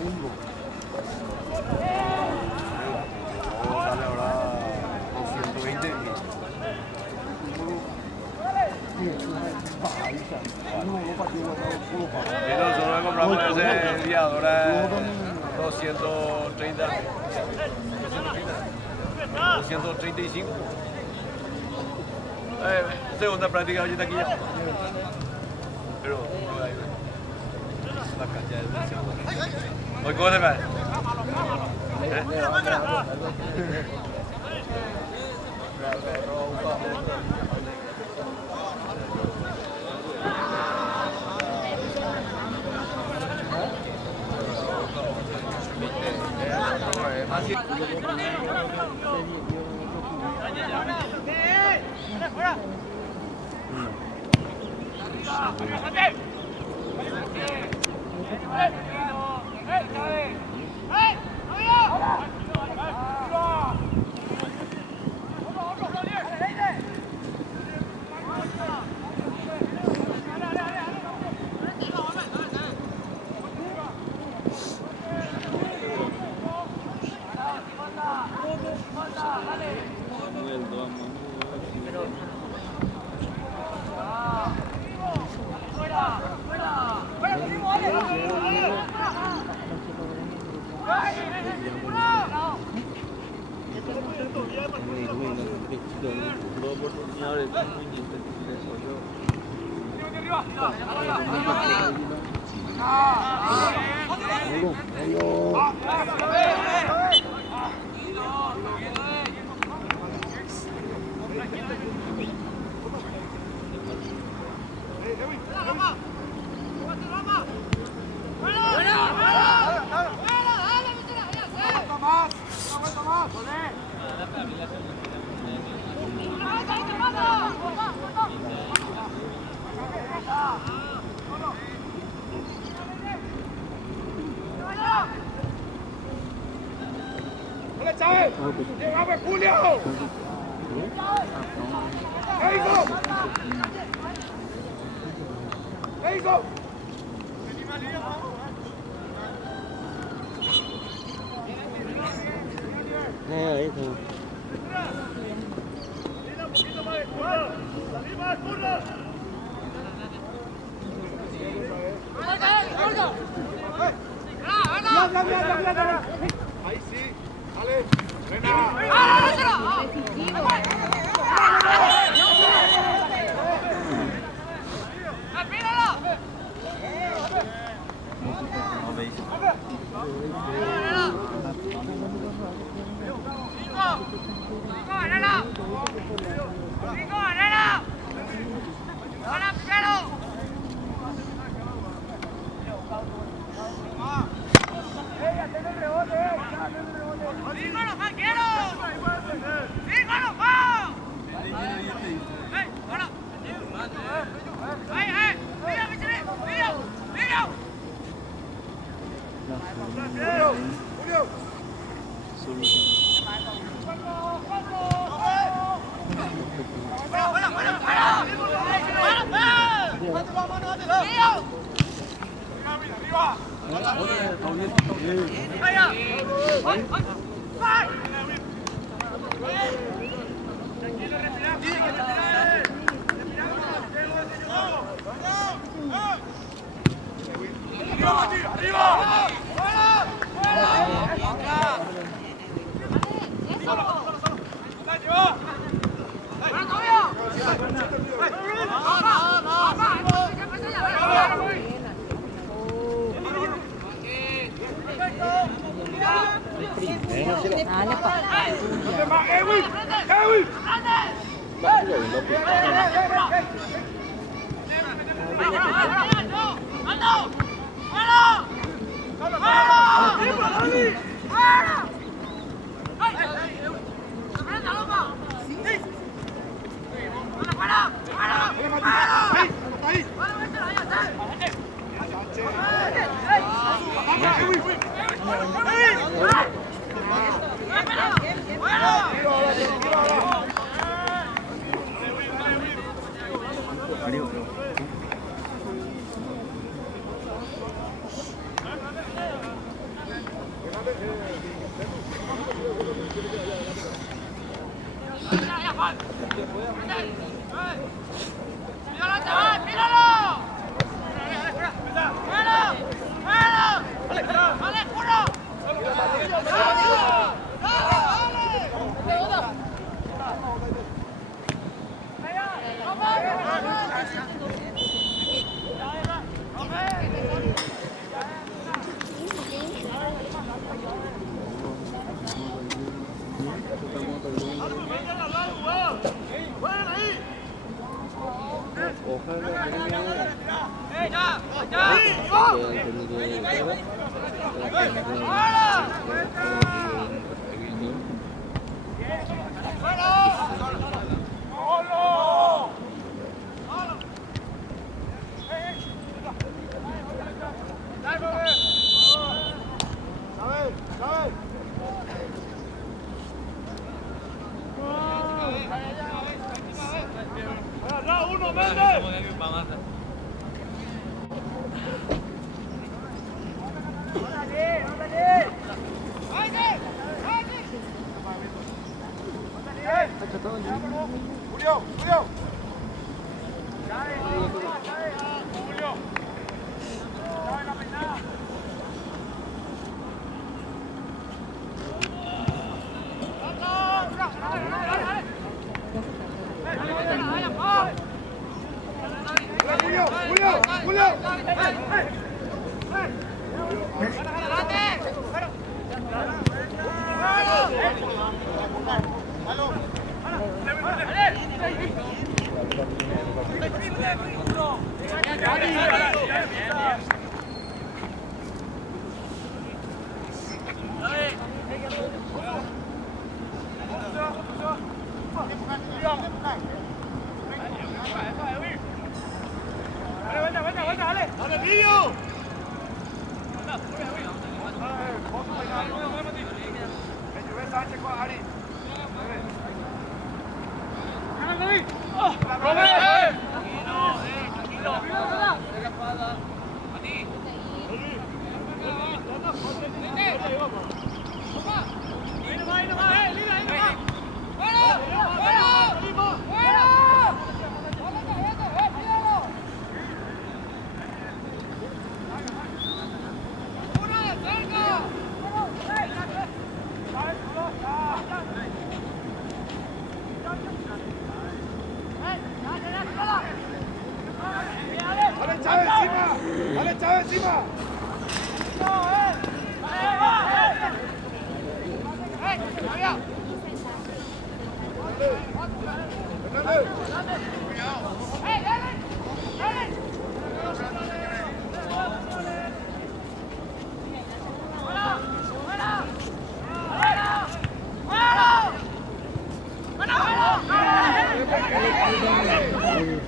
Sale ahora 220. Y nosotros compramos ese día, ahora 230. 235. Segunda práctica ahorita aquí ya. Pero no hay. La cancha es demasiado. Hoy cómo se va. Julio! Go! Ahí sí, dale.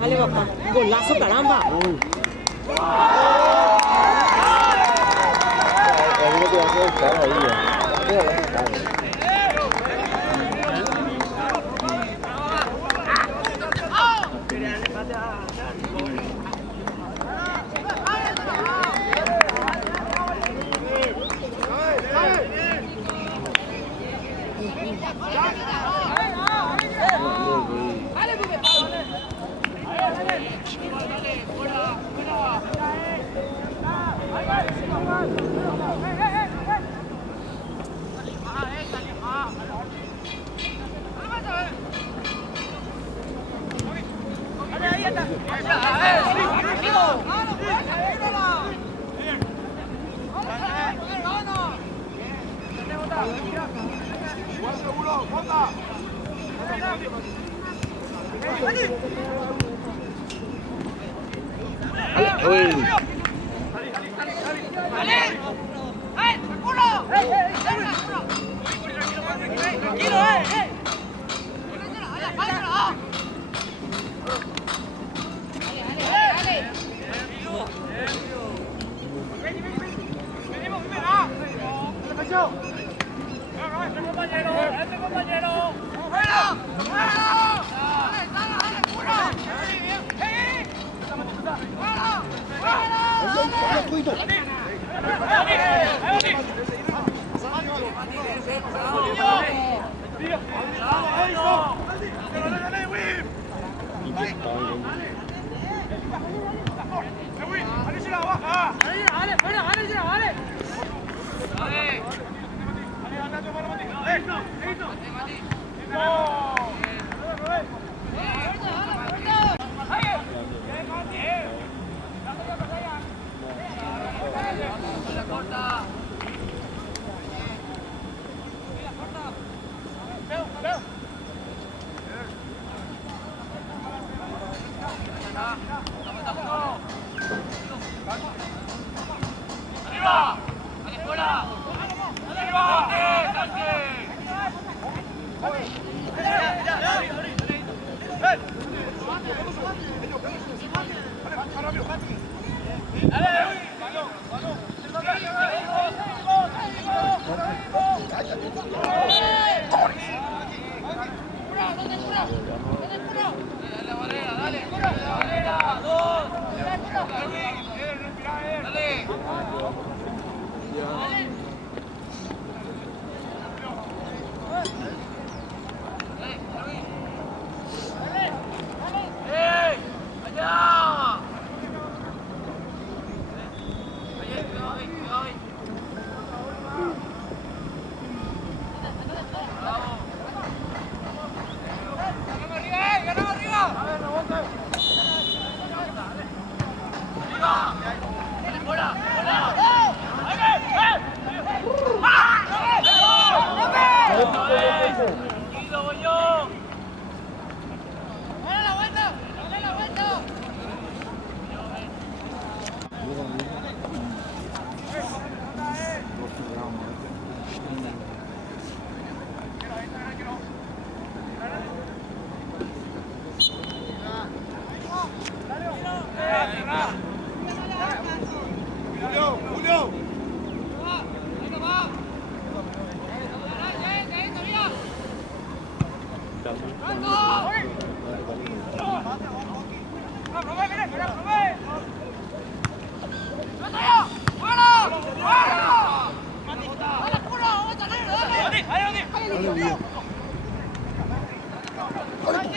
Vale, papá. Golazo, caramba.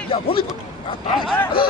야 몸이 아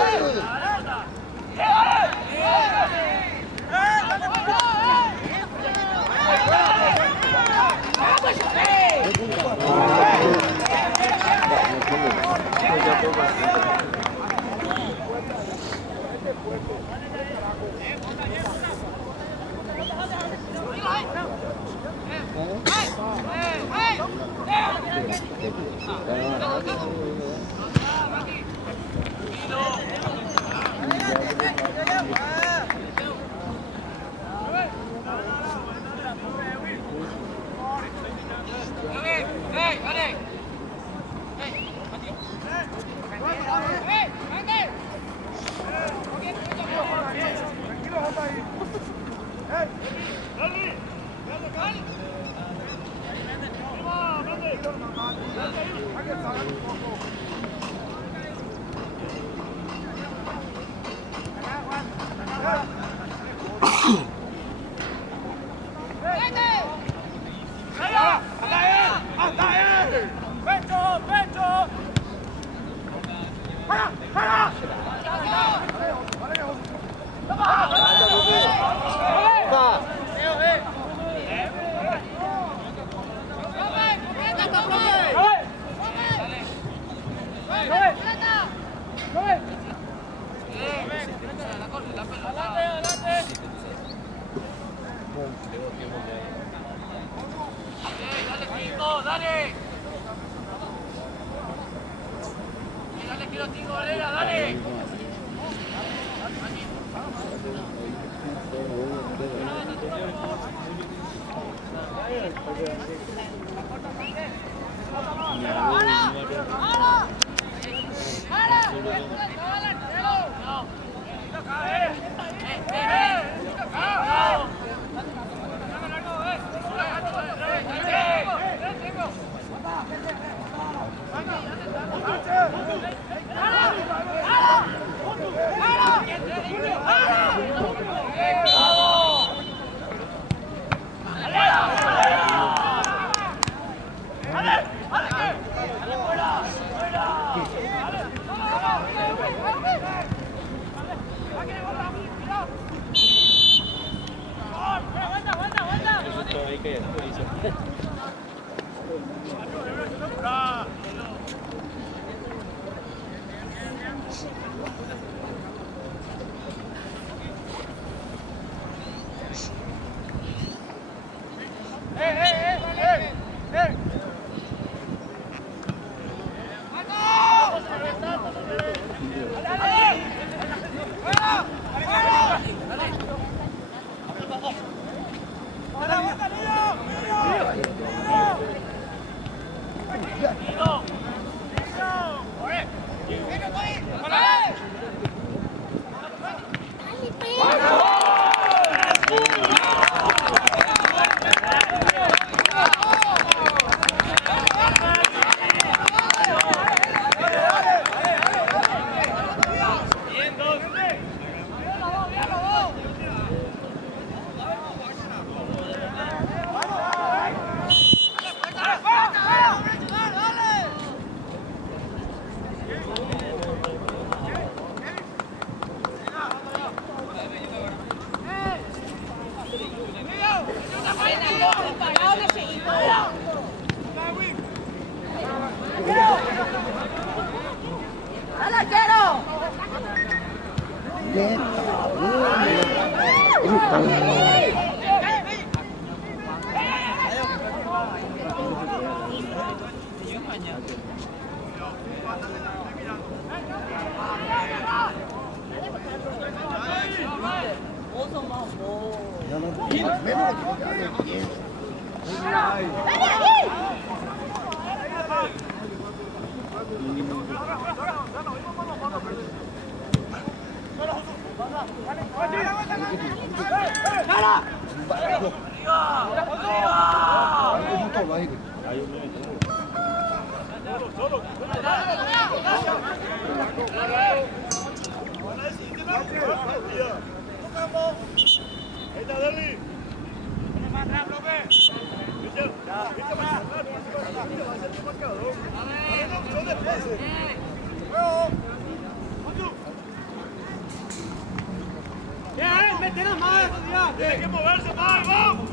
Tiene que moverse más, vamos.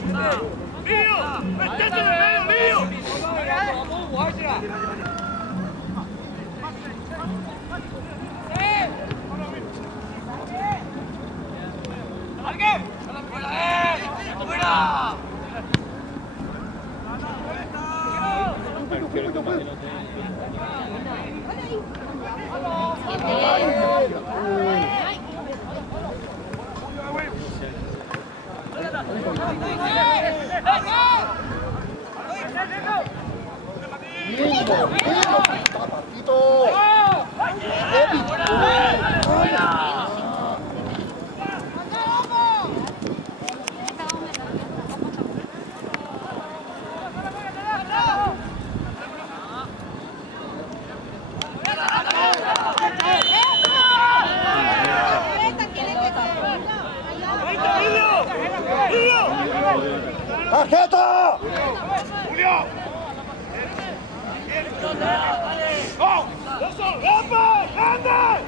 ¡Lío! ¡Metete en el medio, Lío! ¡Tarjeta! ¡Julio! ¡Oh! ¡Eso! ¡Rampa! ¡Anda!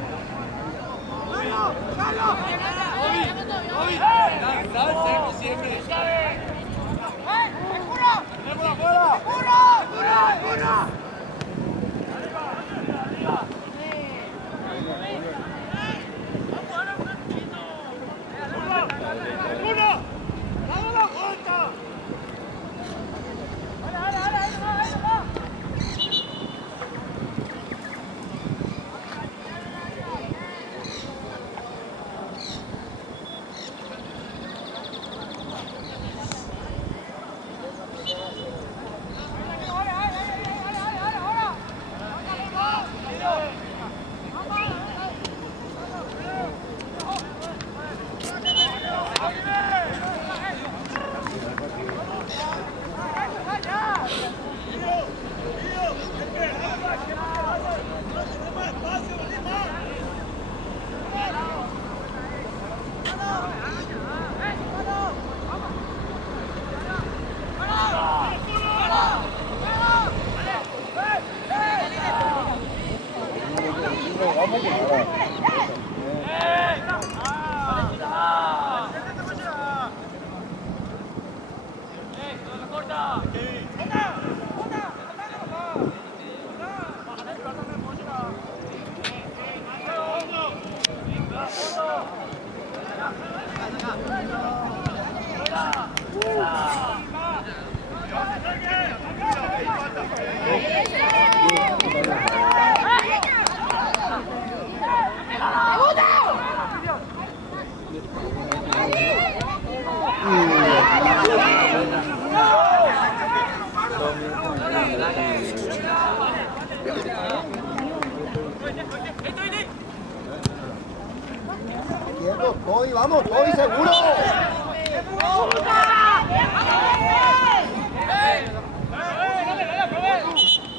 Quieto, todo y vamos, todo y seguro.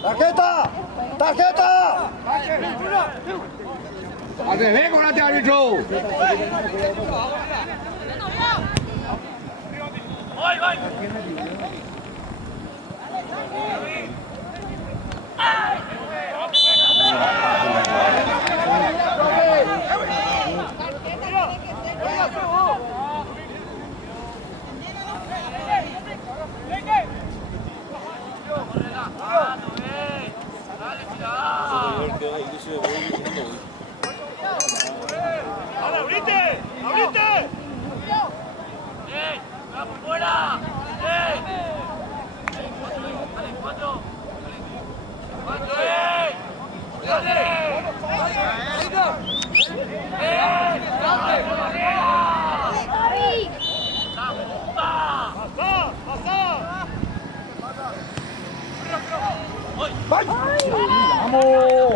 ¡Tarjeta! ¡Tarjeta! Al revés con este árbitro. ¡Abrite! ¡Abrite! ¡Vamos fuera! ¡Cuatro! ¡Vamos!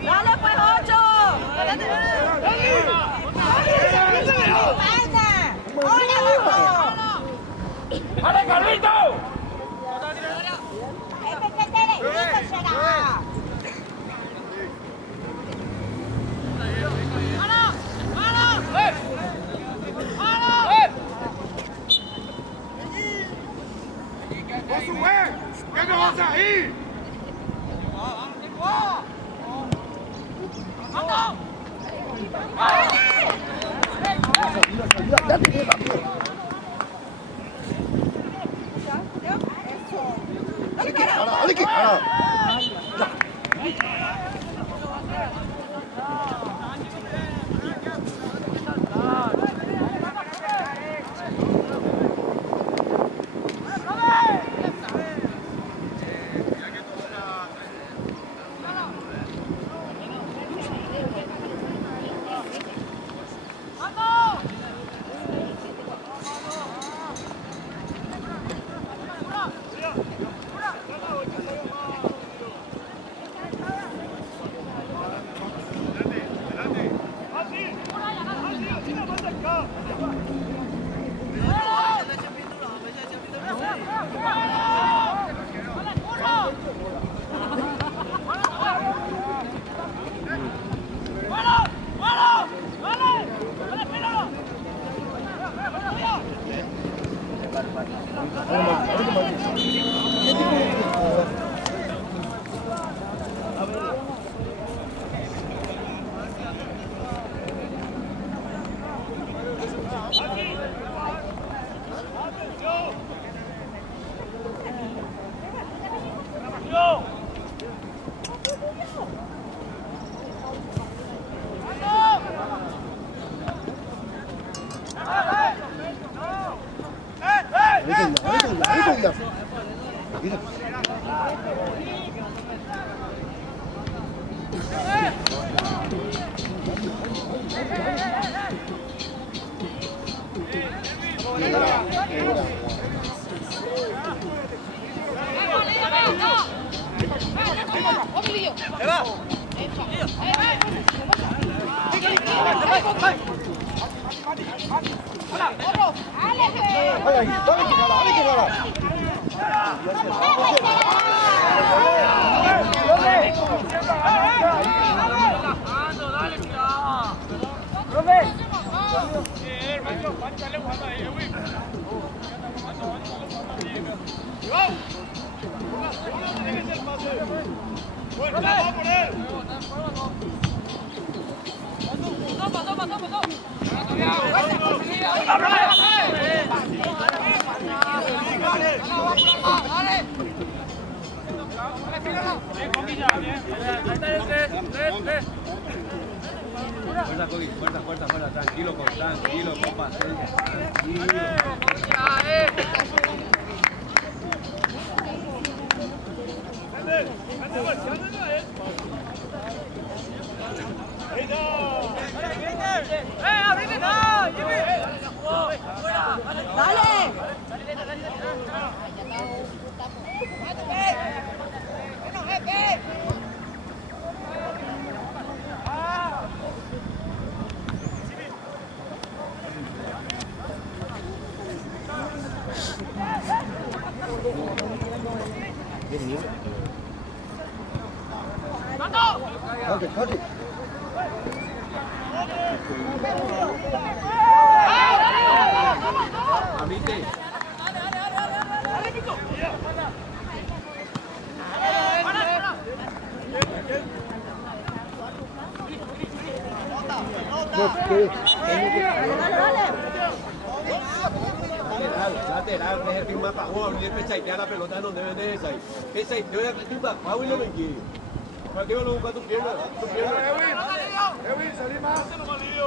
¡Dale pues, Ocho! ¡Dale, Carlito! ¡Josué! ¿Qué nos hace ahí? Ya te queda bien. Dale que cara. ¡Vamos! Fuerza, tranquilo, compa, tranquilo. Dale. Cody. Lateral, que es el que más pagó, abrir el pecha y queda la pelota donde vende esa. Esa y te voy a quitar, Pau y lo vengué. Partido lo busca tu pierna, Edwin, salí más.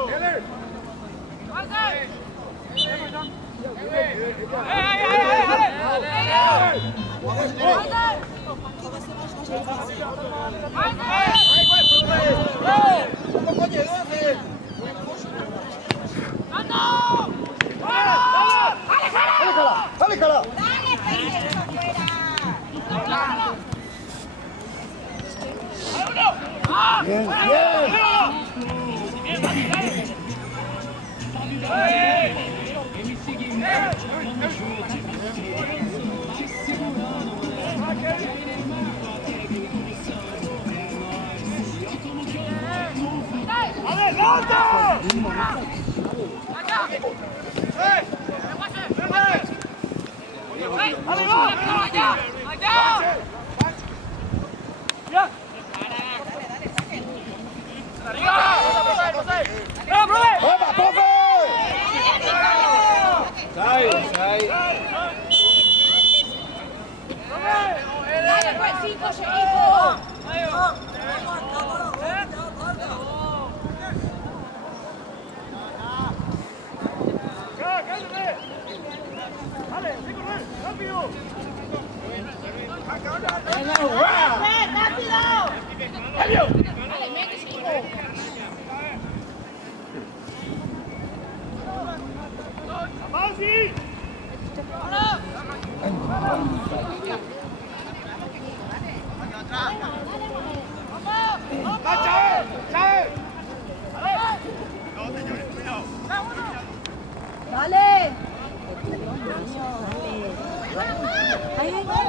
Keller. ¡Aléjala! Dale, pendejo, afuera. Bien, ¡Vamos, profe! Dale, pues, 5 seguimos. Dale. ¡Qué loco!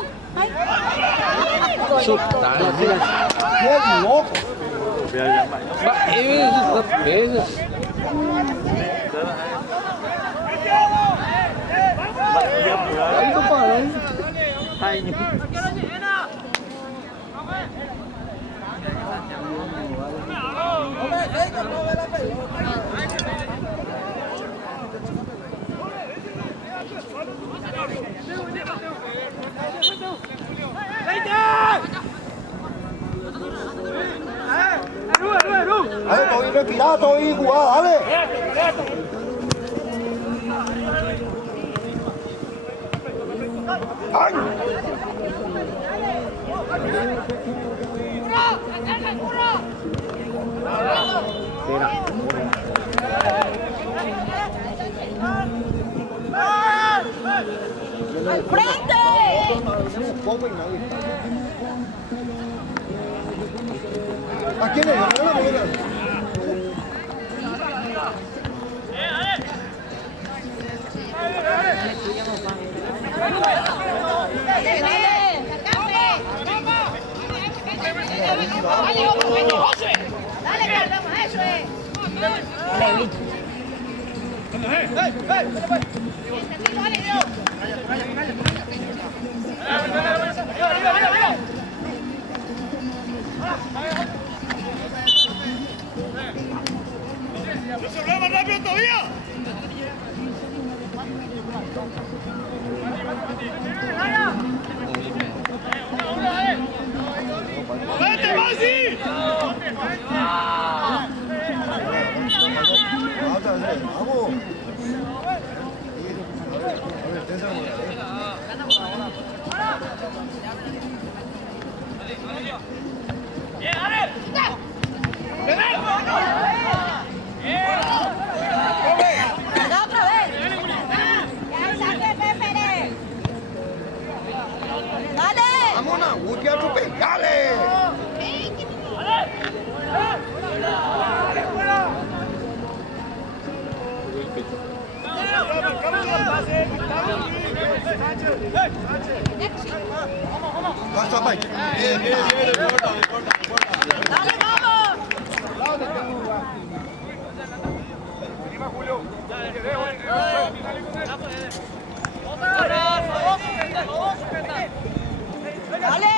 Dale, todo bien respirado, todo bien jugado, dale. ¡Ay! ¡Al frente! ¿A quién es? ¿A quién es? Dale, Carlos, eso es. ¡Da otra vez! ¡Ya saque, Pepe! ¡Dale! Vámonos, Gutiérrez, chupe, dale. Pasa, Pai. ¡Dale, vamos! ¡Dale!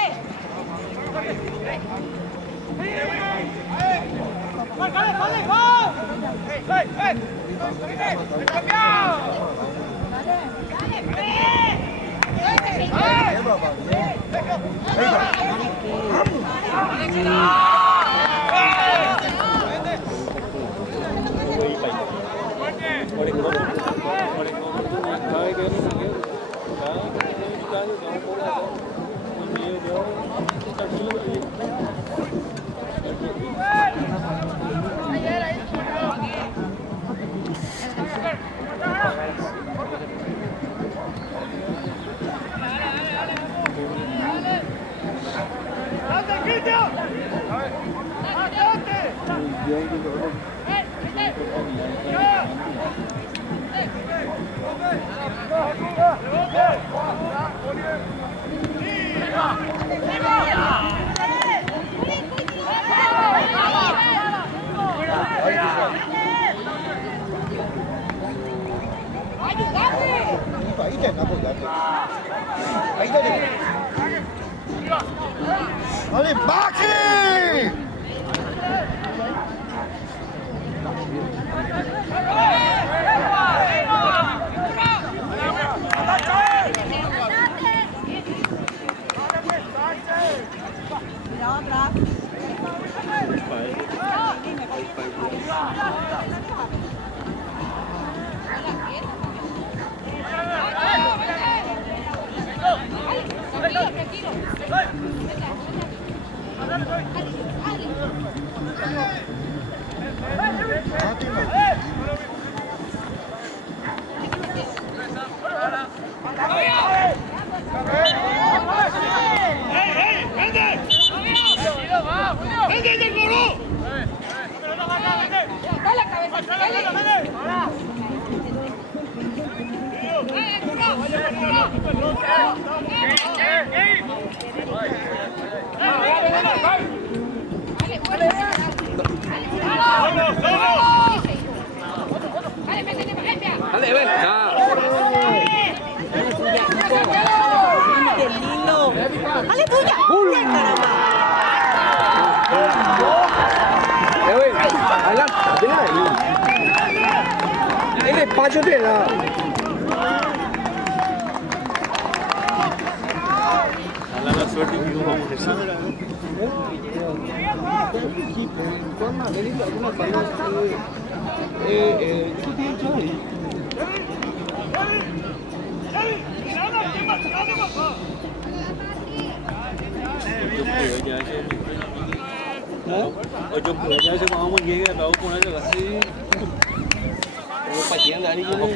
Ahí te apoyate. Ahí te. ¡Dale, Maxi! Cuidado atrás. Dale cabeza, dale. Dale, ven. ¡Dale tuya! Adelante, ven ahí. El espacio te da. La suerte que vamos a hacer. Yo puedo ya se vamos a llegar a todo con eso así. Como pateando ahí como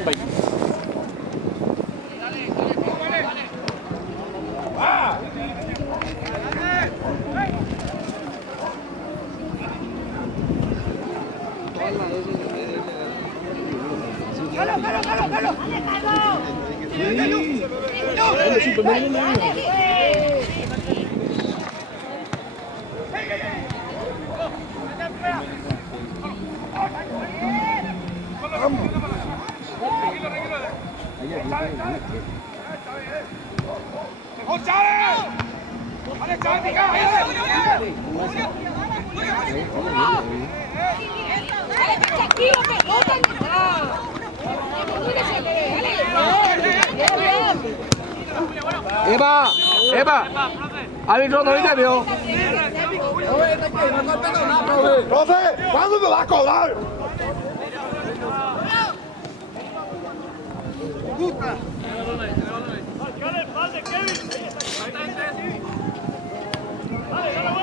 Eva, árbitro, no dice vio. Profe, ¿cuándo me va a cobrar? ¡Dale,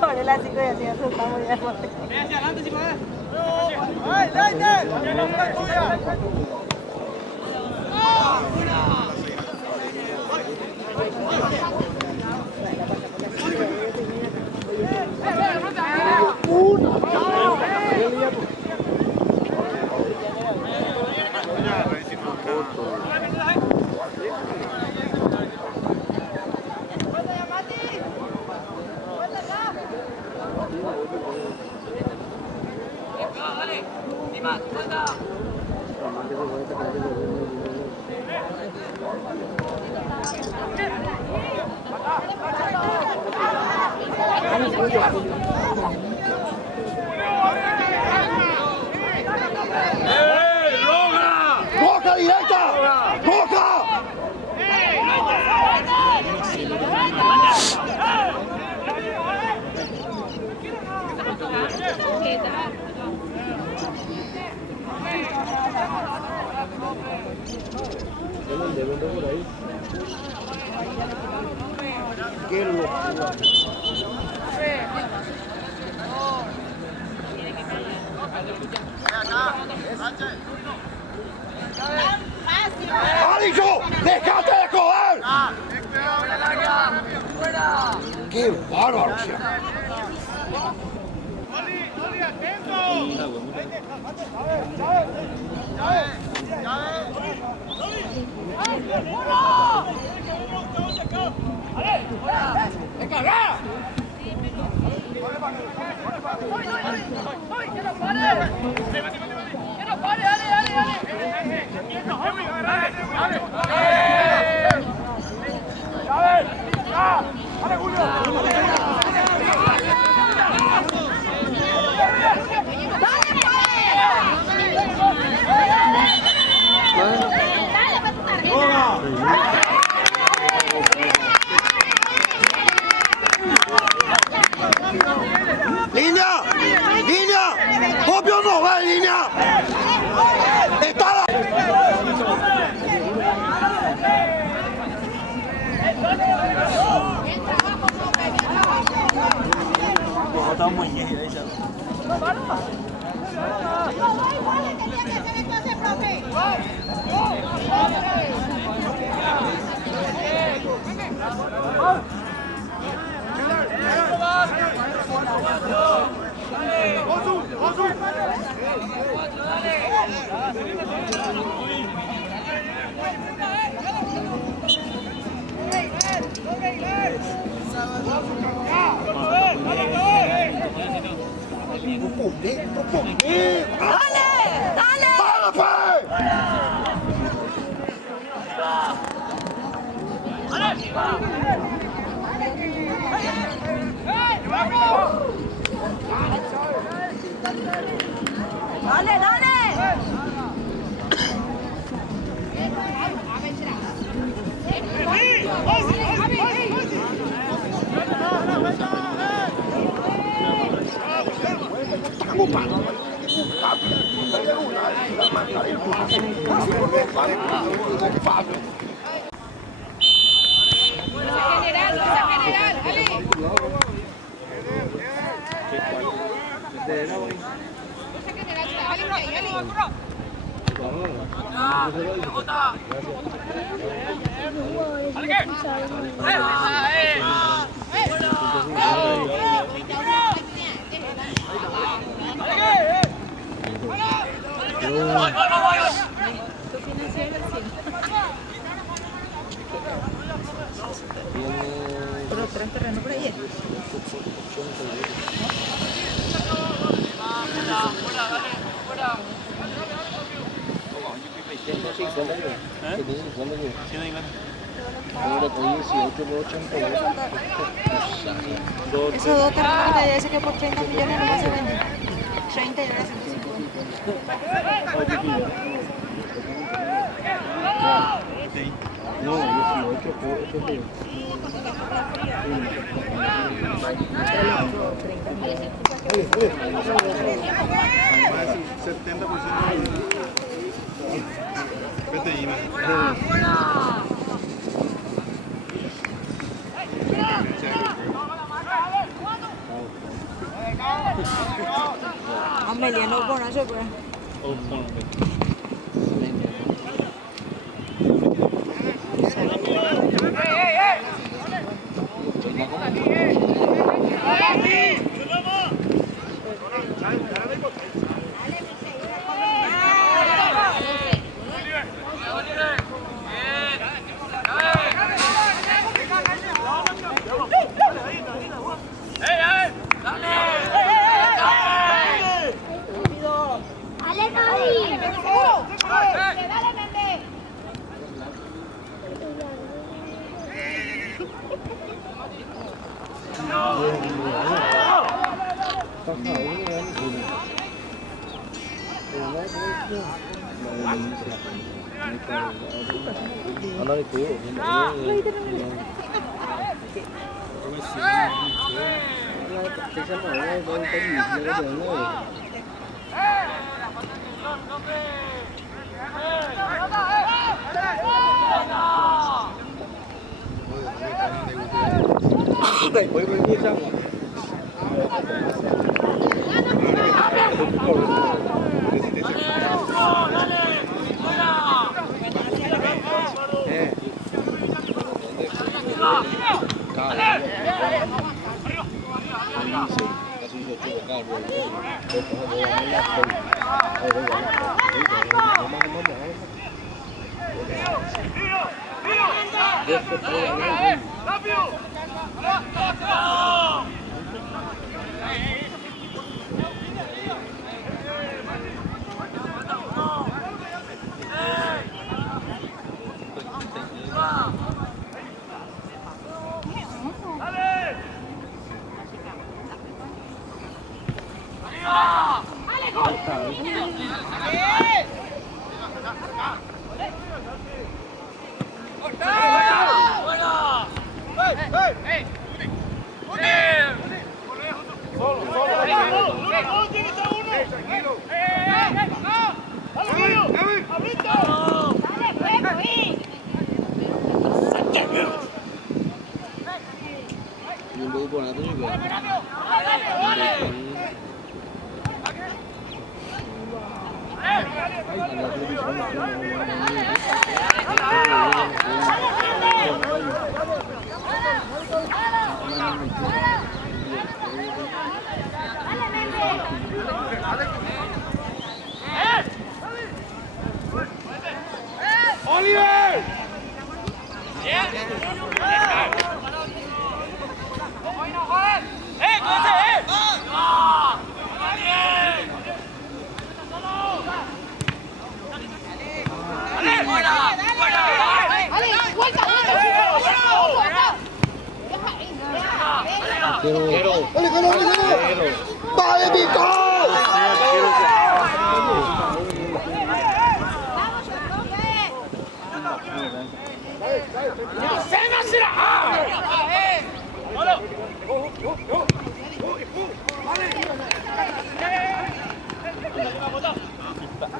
Sobre la 5 y así asustamos ya. ¡Boca directa! ¡Boca! ¡Alisson! ¡Déjate de joder! ¡Qué bárbaro! ¡Línea! ¡Línea! ¡Obvio no va en línea! ¡Está la... ¡Dale! ¡Dale! ¡Dale, dale! ¡Vamos, general, Ali. Pero otro terreno por ahí. Esos dos terrenos que dice que por 30 millones no se venden. 30 y ahora 150. No, 18 por 81. Amelia no conoce pues.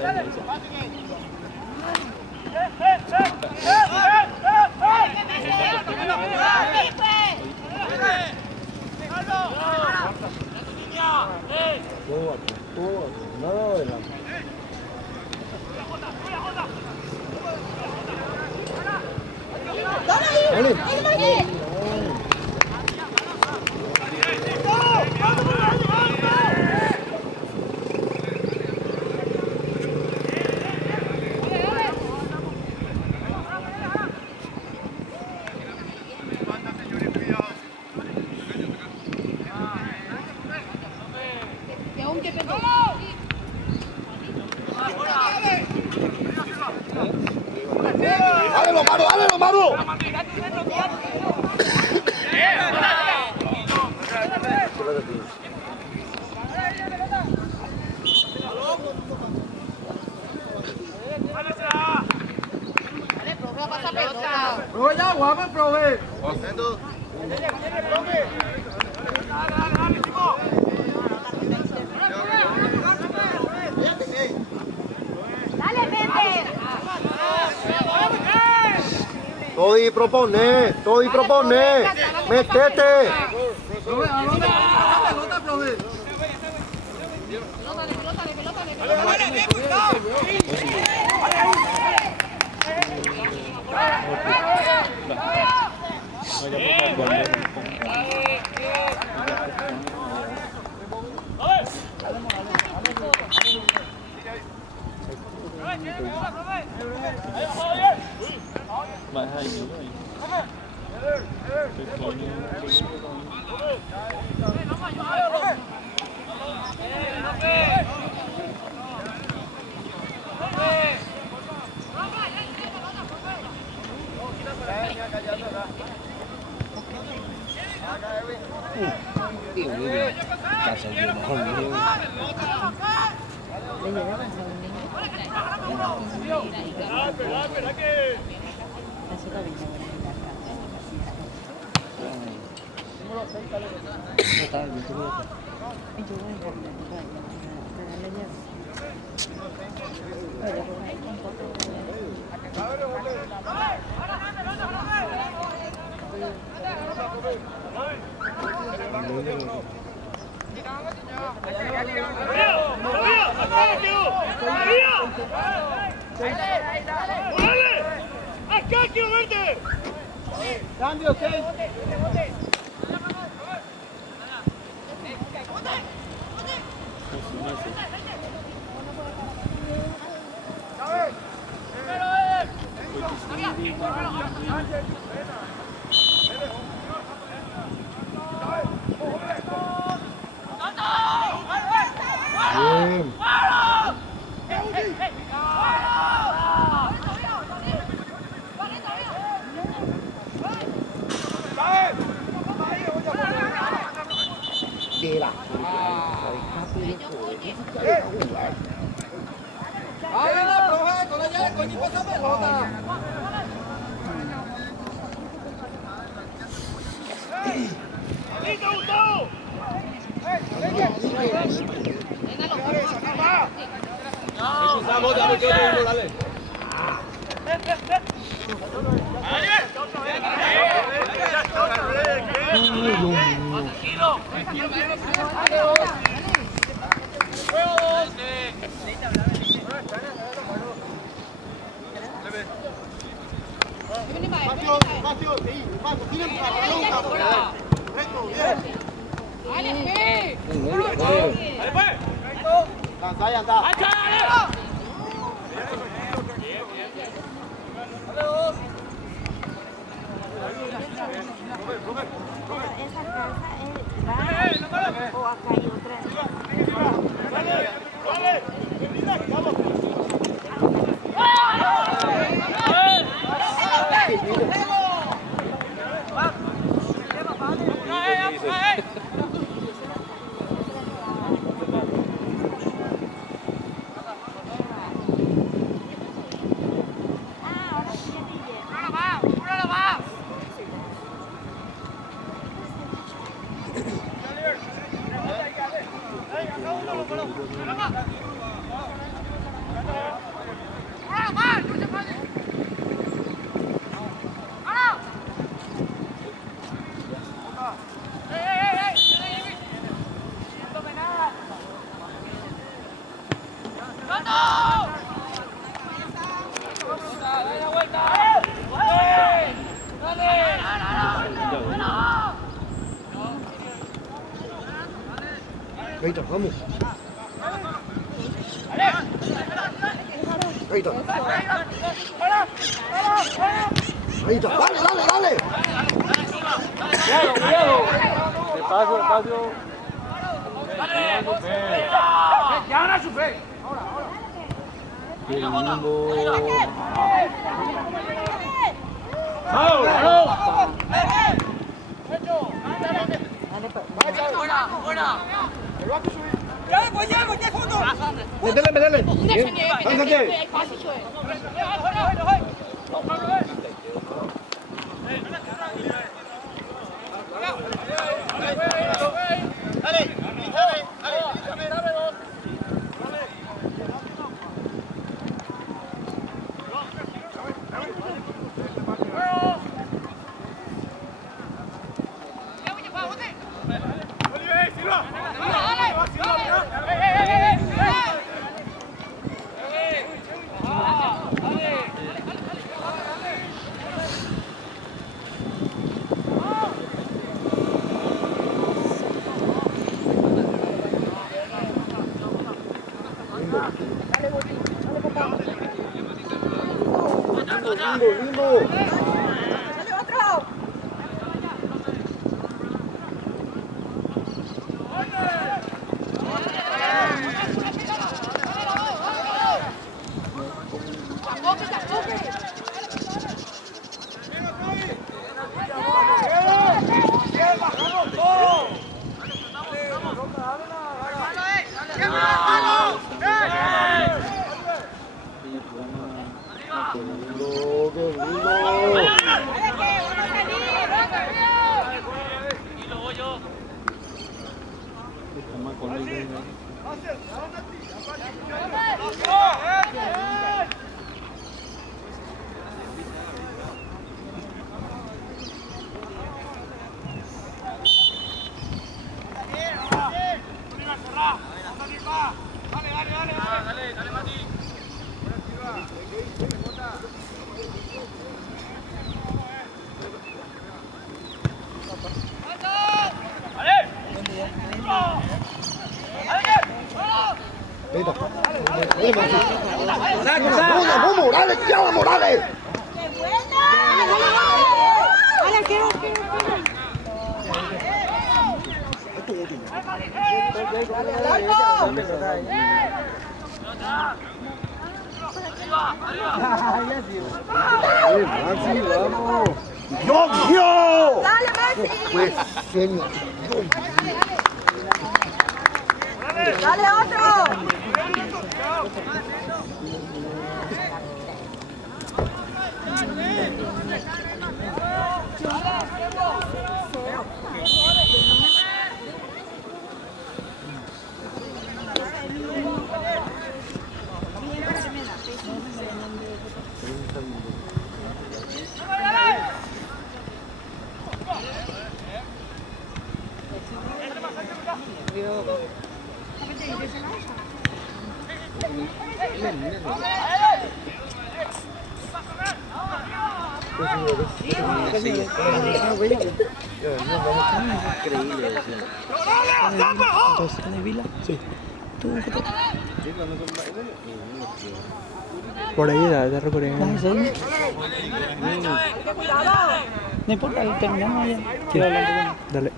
¡Dale, lo Maru! Rồi ya, guapa, profe. Dale, vente. Todo y propone. Métete. Profe, ¿a dónde pasa la pelota, profe? Bạn hay nhớ rồi. Cambio, ¿qué? Vamos, dale, que uno, dale. Esa casa es baja o acá hay otra. Vamos. Ahí está. Ahí está. Dale, dale, dale. Cuidado, cuidado. Espacio, espacio. Ya ahora su fe. Qué lindo. Métele, métele. Lánzate. Lindo, lindo. ¡Dale otro! ¡Vamos, Morales! ¡Ya, Morales! ¡Dale, qué! Maxi, vamos. ¡Yo! ¡Dale, Maxi! Pues, señor. ¡Dale otro! Por ahí, agarro por ahí. No importa, terminamos ya. Quiero hablar. Dale.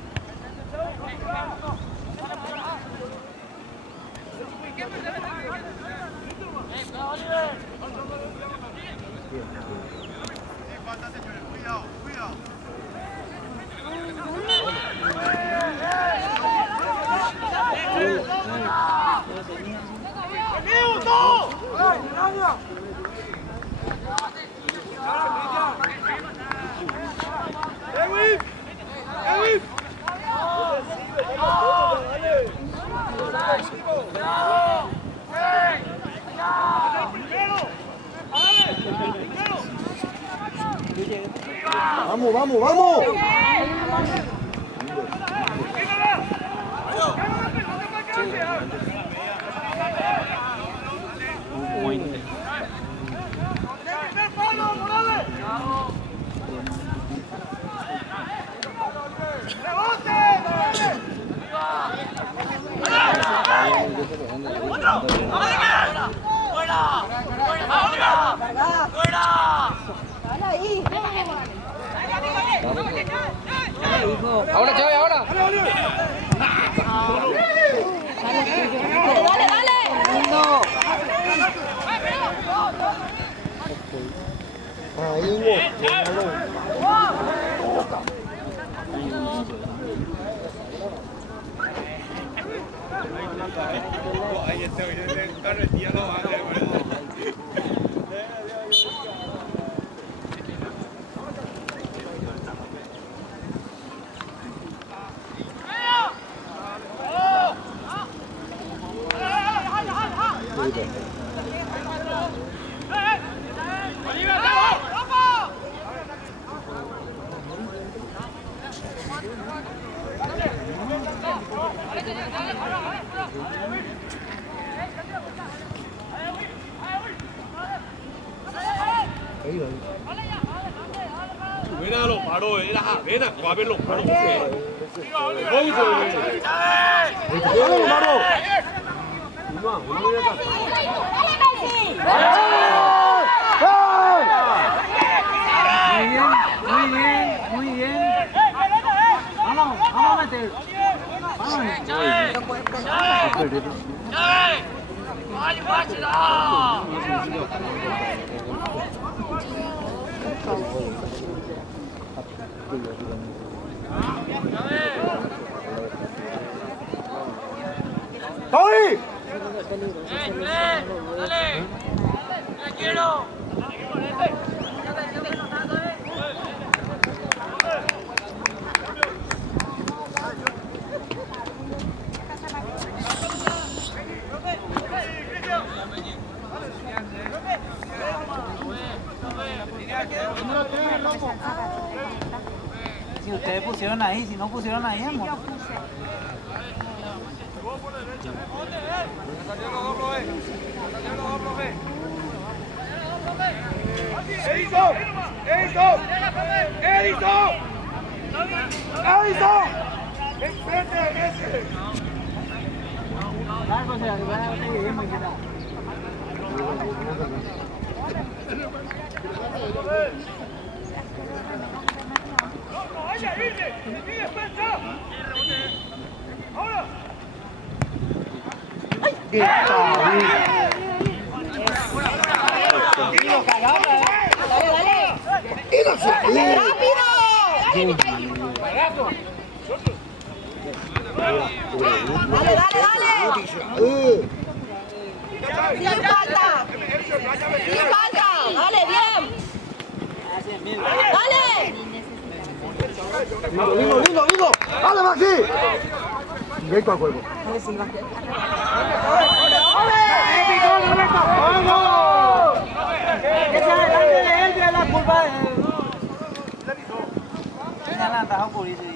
¡Vamos, vamos, vamos! Ahora, Chávez, ahora. Dale, dale. Lindo. Ahí está, el carretilla no va a ver. Buena lo paró, era Javena, Juárez lo paró. Muy bien. Vamos a meter. ¡Toy! Si ustedes pusieron ahí, si no pusieron ahí, amor. ¡Edison! ¡Edison! ¡Edison! ¡Edison! ¡Enfrente de ese! Largo se la van a ver bien, muy bien. Dale, dale, dale. Sin falta. Sin falta. Dale, bien. Dale. ¡Lindo! ¡Dale, Maxi! Directo al juego. ¡Vamos! Que se adelante de él, de la culpa de él. Mira la andaja por ese día.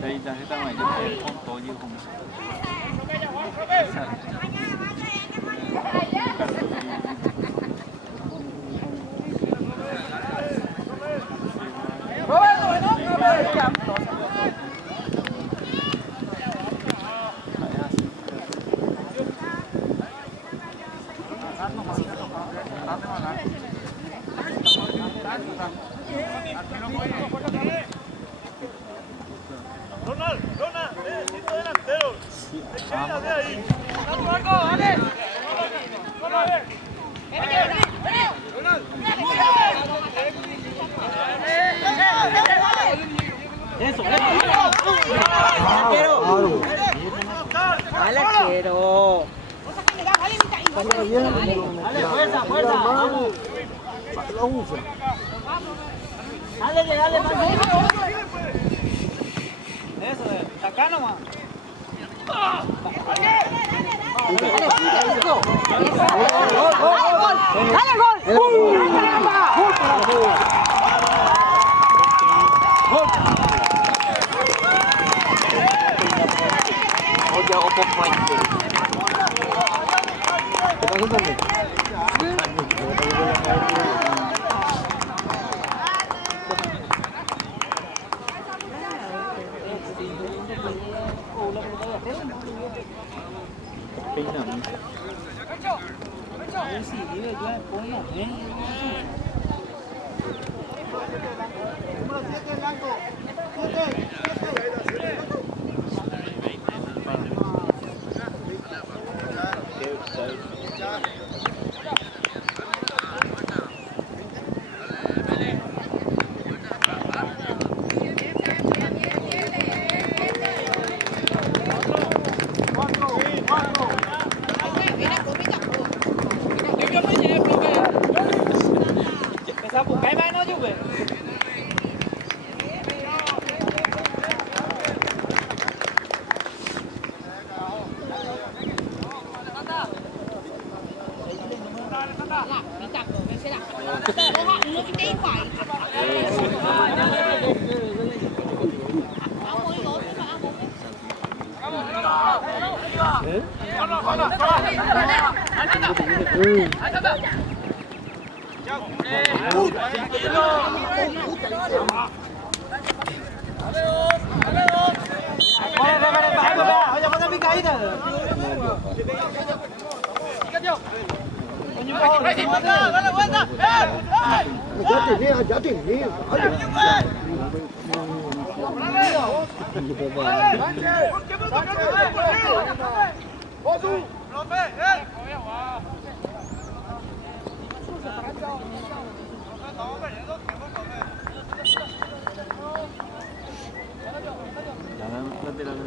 Đây là cái này cái con to như không. Eso, Dale, quiero. dale, fuerza, fuerza, vamos. Dale, más. Eso, acá nomás. Dale, gol. Sí, yo me pongo bien. Sao phụ cái vai nó chứ vậy? Ya tenía. 나가는 lateral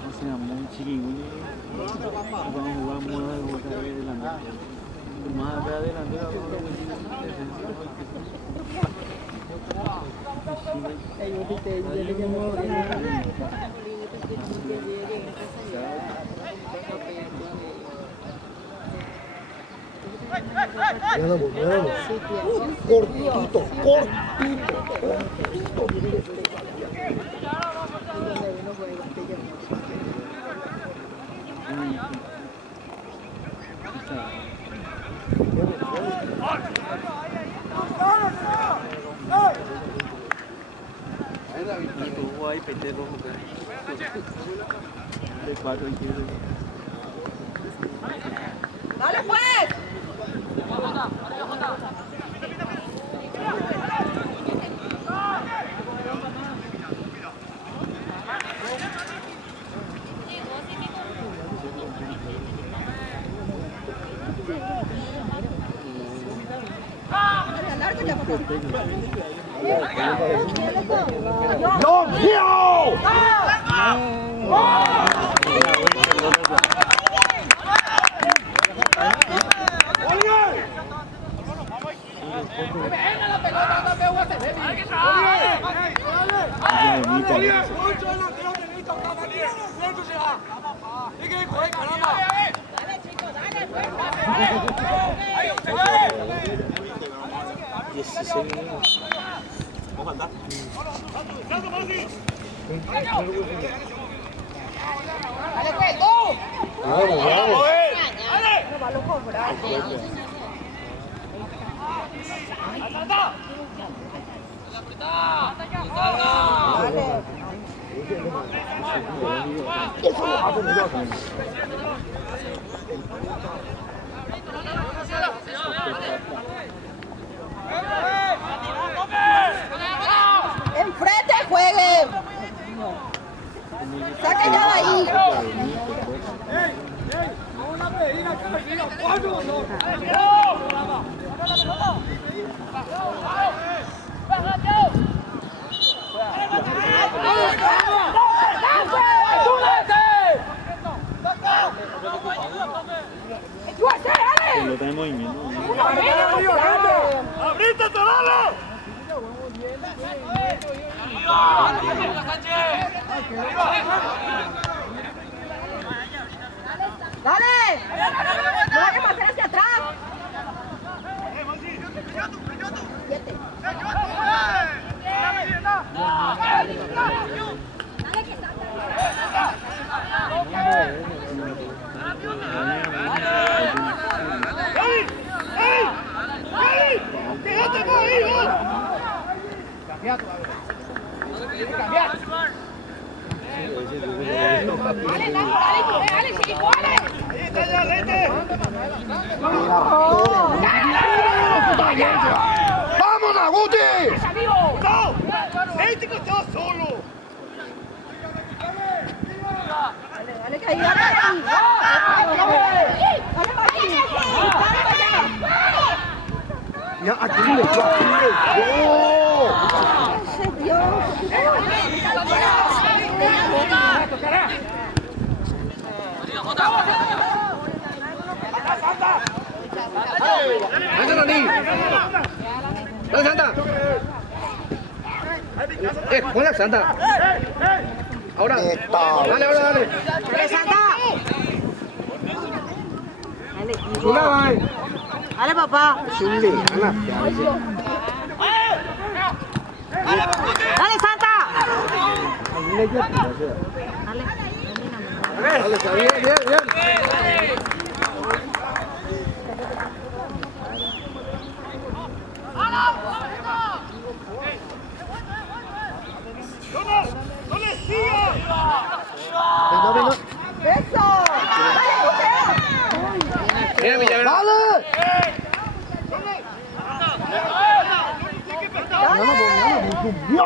o sea, muy chiquillo. Vamos a jugar muy adelante. Más acá adelante. Cortito. Ahí pende rojo. De 4 y 15. ¡Dale pues! ¡No, Gio! ¡Dale pues, tú! Vamos. No va a lo cobrar. Dale. ¡Enfrente jueguen! ¡Saquen ya de ahí! Pelota en movimiento. ¡Abrite, Toralo! ¡Dale! ¡No hay que pasar hacia atrás! ¡Dale, ¡Vamos, Aguti! Dale, que ahí va Martín. Dale, Martín. Ya, aquí le ¡oh! ¡Anda, Nani! ¡Dale, Santa! ¡Hola, Santa! Ahora, dale, ahora, dale. Dale, Santa. Dale, Sula, vai. dale, papá. Sule, Ana. Dale, Santa. Dale. Dale, está bien, bien, bien. Venga, ¡Eso! ¡Dale, Mira, Villaverde. ¡Dale! ¡No!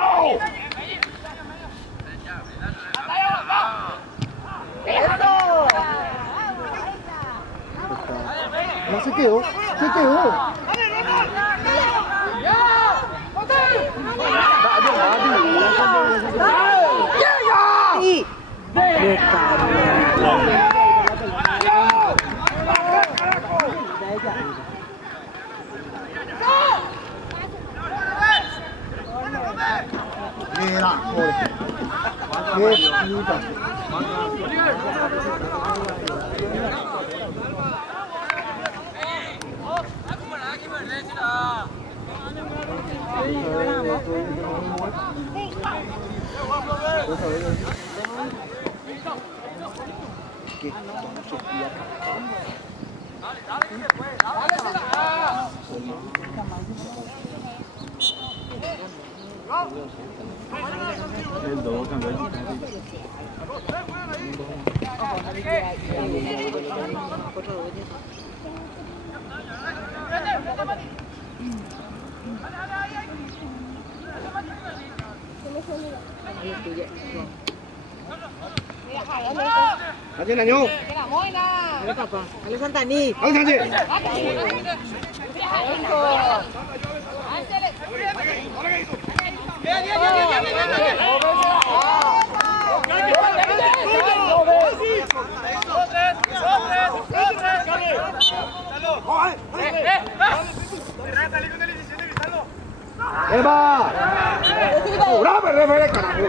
¡Eso! No se quedó, se quedó. ¡Sí! Mira, Jorge. Qué puta. El dos cambió el Aquí, Naño. Dale, papá. Dale, Santaní. Dale, Sánchez. ¡Eva! ¡Bravo, referee, carajo!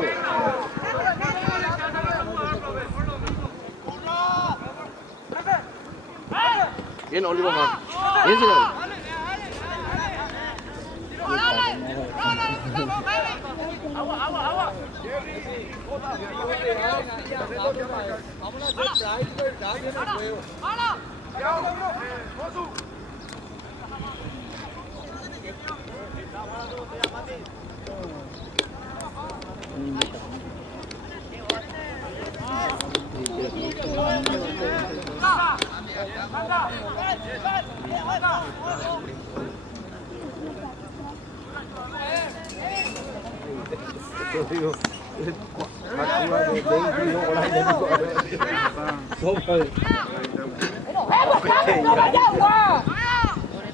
Bien, Olivo más. Bien, señor.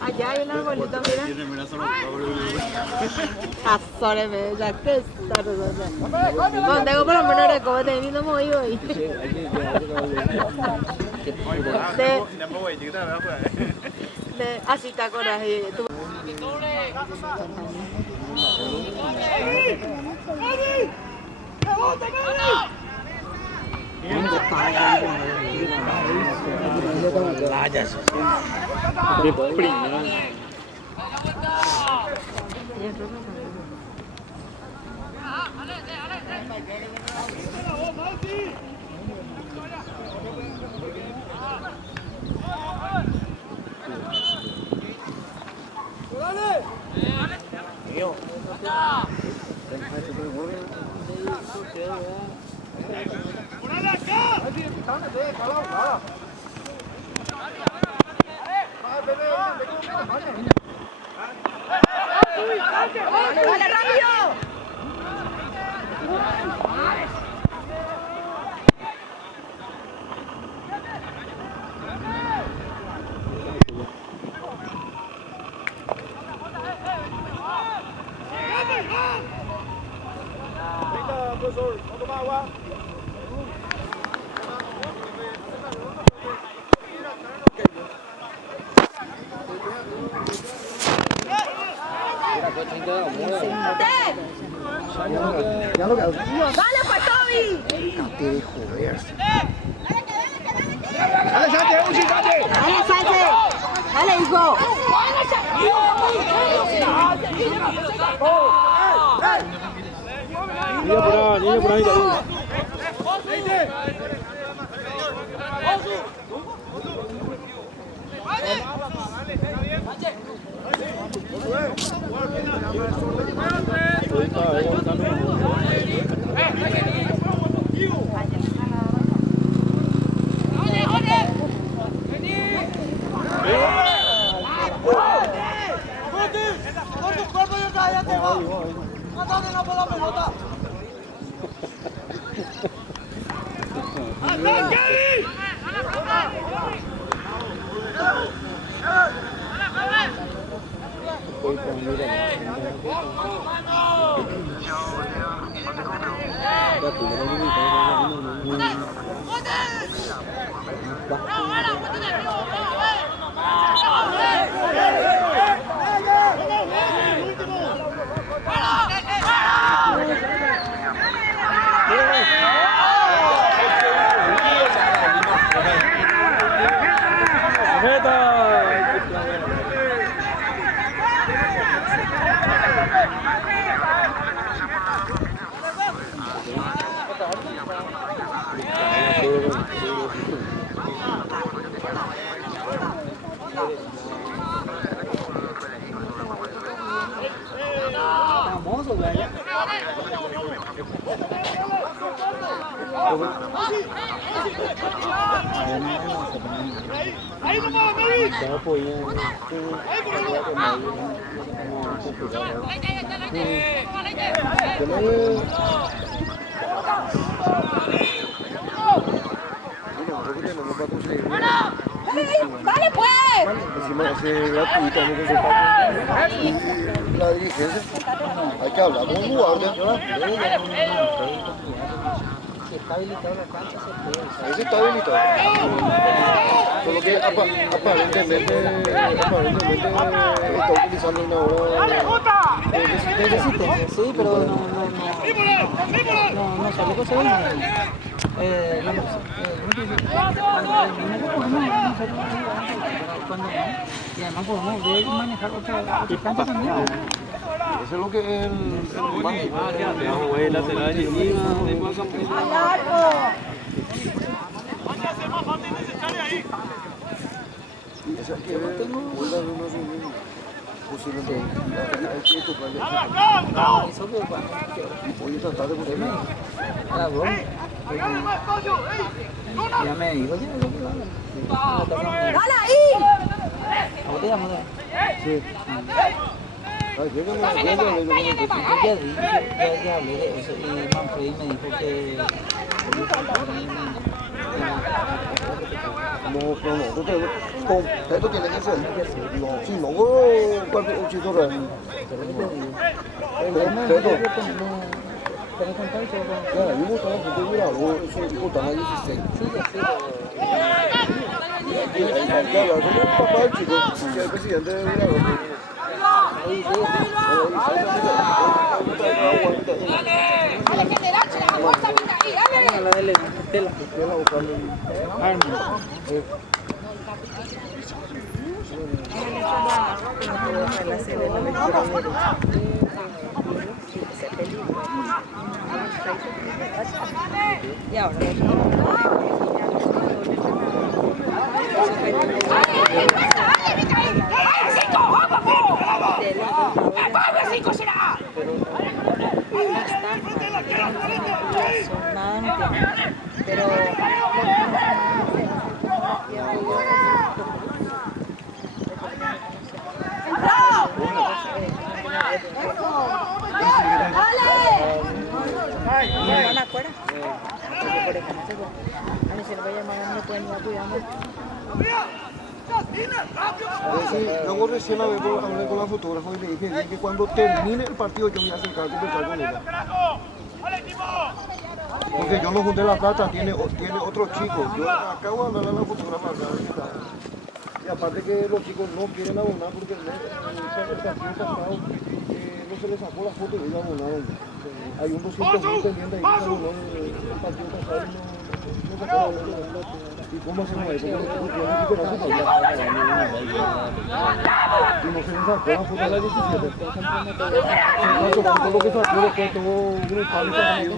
Allá hay una bolita, mira. Azores, me ya que Cuando tengo por lo menos recoge, ni no me ido ahí. Así está coraje. ¡Dale, rápido! Profesor, ¿no toma agua? ¡Dale, pues, Toby! ¡Dale, Sánchez! ¡Un chingate! ¡Dale, Sánchez! ¡Dale, hijo! Niña por ahí, ¡Dale, pues! Encima hace gratuito, no se paga. La dirigencia. Hay que hablar con un guardia. Si está habilitado la cancha, se puede. Ese está habilitado. Solo que aparentemente está utilizando una hora de resistencia. Sí, pero no salió cosa bien. Y además podemos ver y manejar otra cancha también. Eso es lo que el lateral y esa que vuelve a ver una reunión. Posiblemente. Hay que tocarle. Eso que bueno. Voy a tratar de ponerme. La broma. Ya me dijo, ¡Dale ahí! ¿cómo te llamas? Sí. Ay, llega la Ya hablé de eso y Manfredi me dijo que completo tiene que ser. No, si no, cualquier ochito real. Claro, yo votaba porque mira, yo votaba 16. sí, ya sé, Hay que hablar con el papá del chico, que es el presidente de Mirador. ¡Dale, general! ¡Se la fuerza, mira ahí! ¡Dale! la de Tela. Y ahora pero por esta noche, pues. A mí se lo voy a llamar, no me pueden ir apoyando. Luego recién hablé con la fotógrafa y le dije bien que cuando termine el partido yo me voy a acercar a conversar con ella. Porque yo no junté la plata, tiene otro chico. Yo acabo de hablar a la fotógrafa acá. Y aparte que los chicos no quieren abonar porque el partido pasado no se les sacó la foto y ellos abonaron. Hay un 200.000 pendientes ahí que se abonó el partido pasado y no sacó la foto. ¿Y cómo hacemos eso? Y no se les sacó la foto a las 17. Todo lo que sacó después todo grupal y salió.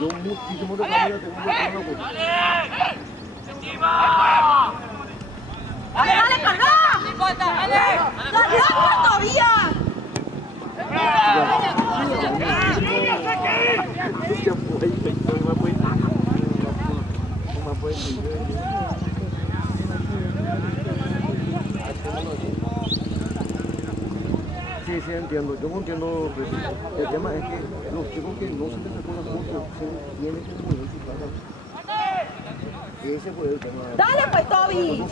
Yo muchísimo de familia tengo que ¡Dale, carga! ¡Dale! ¡Todavía! Sí, entiendo. Yo no entiendo. El tema es que los chicos que no se les sacó la foto se tienen que devolver su plata. Ese fue el tema. ¡Dale, pues, Toby!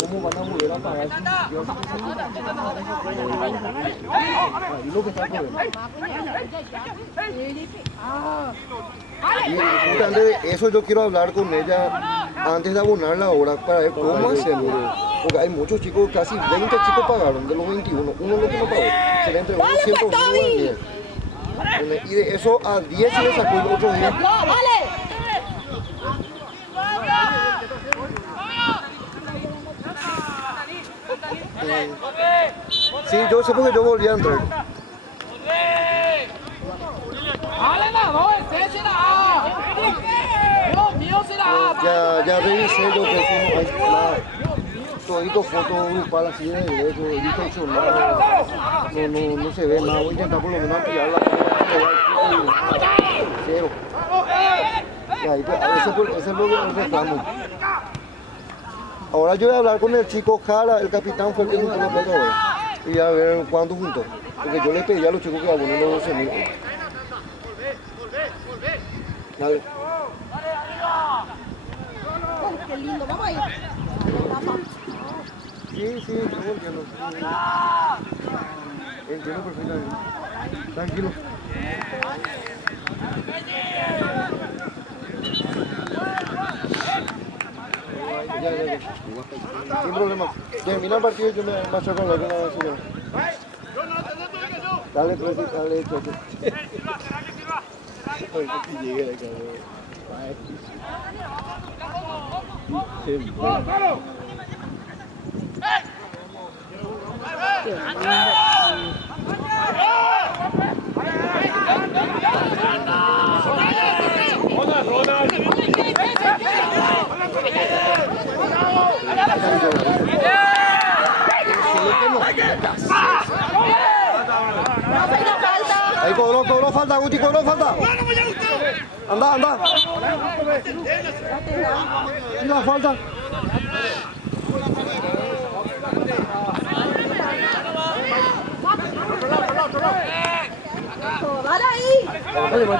¿Cómo van a volver a pagar? Ahí lo que está el problema. Y eso yo quiero hablar con ella antes de abonar la hora para ver cómo hacemos. Porque hay muchos chicos, casi 20 chicos pagaron de los 21. Uno lo que no pagó. Se le entregó 100 a 10. Y de eso a 10 se le sacó el otro día. ¡No, vale! Sí, yo sé porque yo volví a entrar. Ya revisé lo que hicimos ahí. Todito fotos grupal así de eso, distorsionado. No se ve nada. Voy a intentar por lo menos ampliar la cámara. Cero. Y ahí, ese es lo que nos reclamo. Ahora yo voy a hablar con el chico Jara, el capitán fue el que juntó la plata ahora. Y a ver cuándo juntó. Porque yo le pedí a los chicos que abonen los 12.000. Dale. ¡Qué lindo! ¡Vamos ahí! Sí, yo entiendo. Entiendo perfectamente. Tranquilo. Ya. Sin problema. Termina el partido y yo me marcho con la señora. Dale, presidente, dale, choque. Ahí cobró falta, Guti, cobró falta. Anda. Una falta. ¡Dale ahí!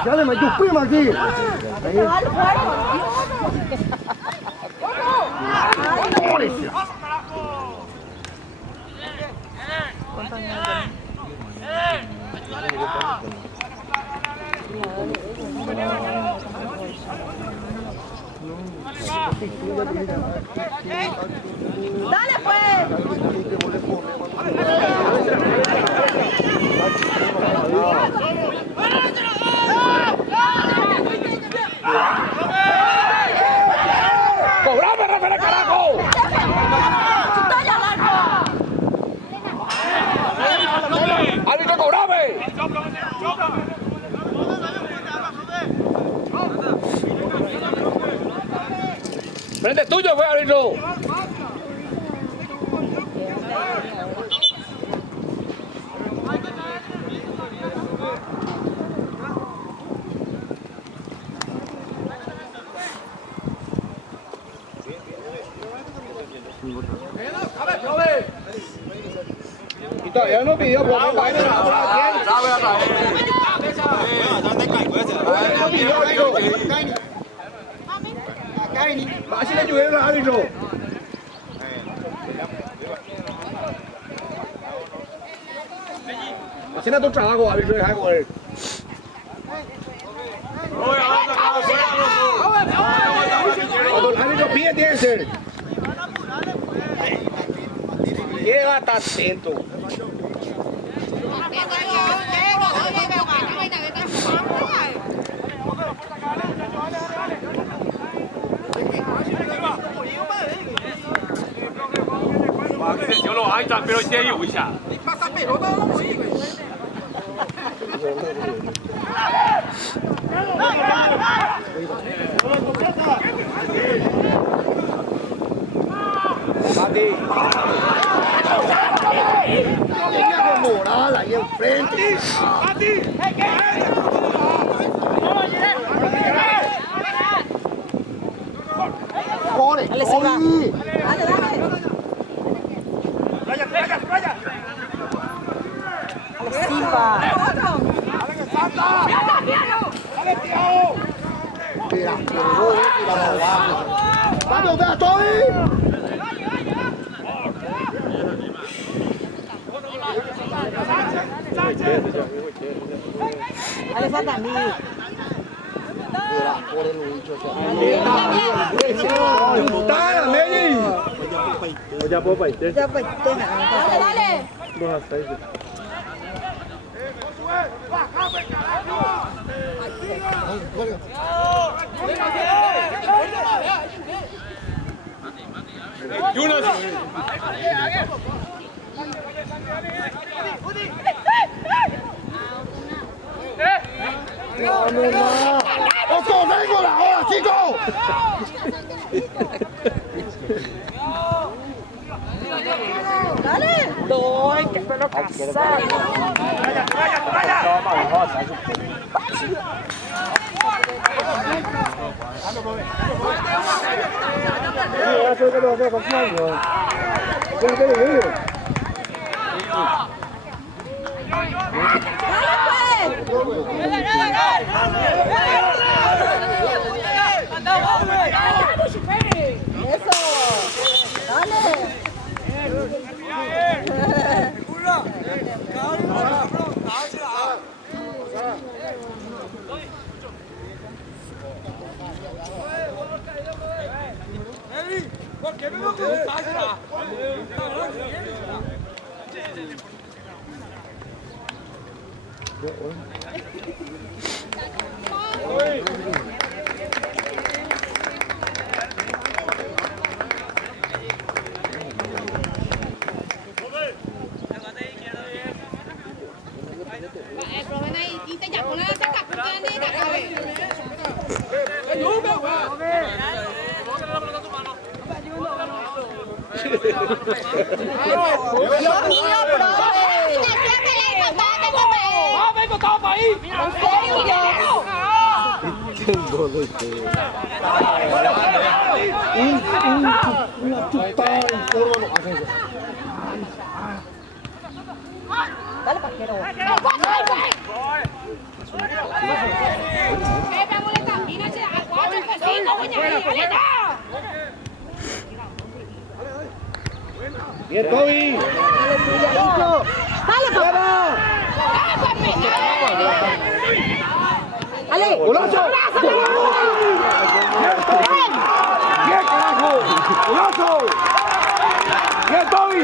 Dale, tu prima aquí. ¡Dale, pues! ¡Cobrame, referé, carajo! ¡Árbitro, cobrame! ¡Frente tuyo, fue árbitro! Y todavía no pidió por qué va a ir a así le ayudaron al árbitro. Así era tu trabajo, árbitro, deja de correr. Cuando el árbitro pide, tiene que ser. Llega, está atento.小罗，哎，咱别让先有一下。 Tenía morada ahí enfrente. Corre, Dale, se va. corre. Dale, dale. Dale, Silva. Mira, vamos, vea, Toby. Dale, falta a mí. Mira, por el bicho. ¡Dale, Meli! Ya puedo para Ya, pues, toma. Dale, dale. ¡Os corremos la hora, chicos! Dale. Doy, que pelo casado. Eso. Dale. Una chupada en forma no hace eso. Dale, paquero. Bien, Toby. Dale, papá. Dale. ¡Golazo! ¡Bien, carajo! ¡Golazo! ¡Bien, Toby!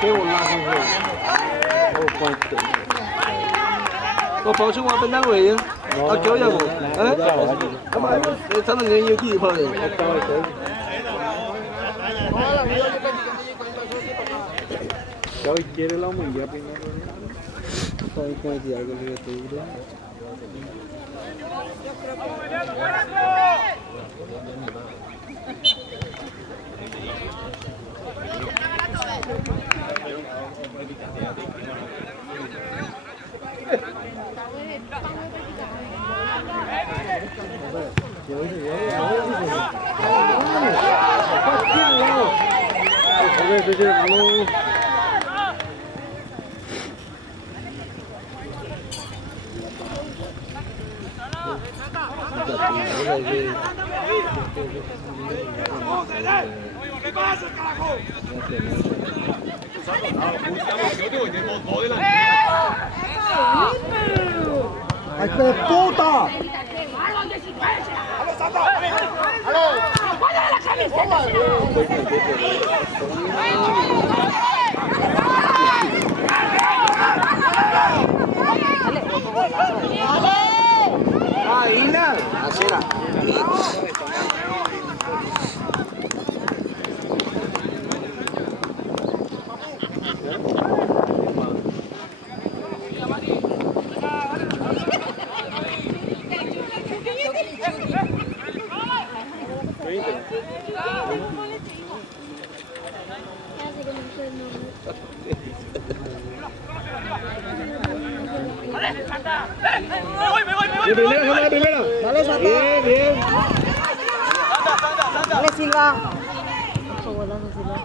Qué golazo, güey. Oh, cuánto. Có xuống qua bên đó rồi ở chỗ nào rồi sao nó nhiều gì thôi Hoy quiere la humildad primero. Hoy puede decir algo que te diga. ¡Ay, qué puta! Primero. Dale, Santa. Bien. Dale, Silva. Mucho golazo, Silva.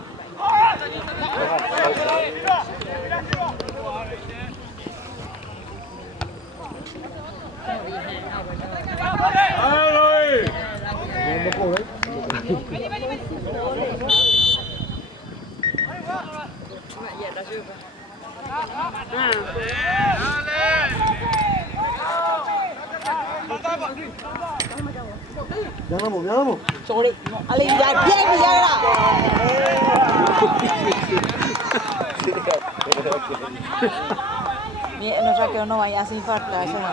Ganamos. Sorry. Ale, Villar. Bien, Villagra. Bien, no saqueo, no vaya sin falta. Eso no.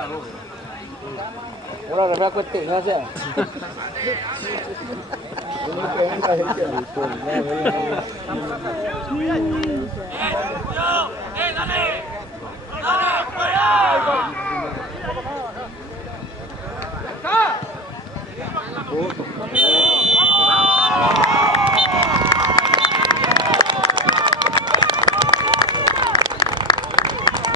Ahora refresco este, gracias. Dale.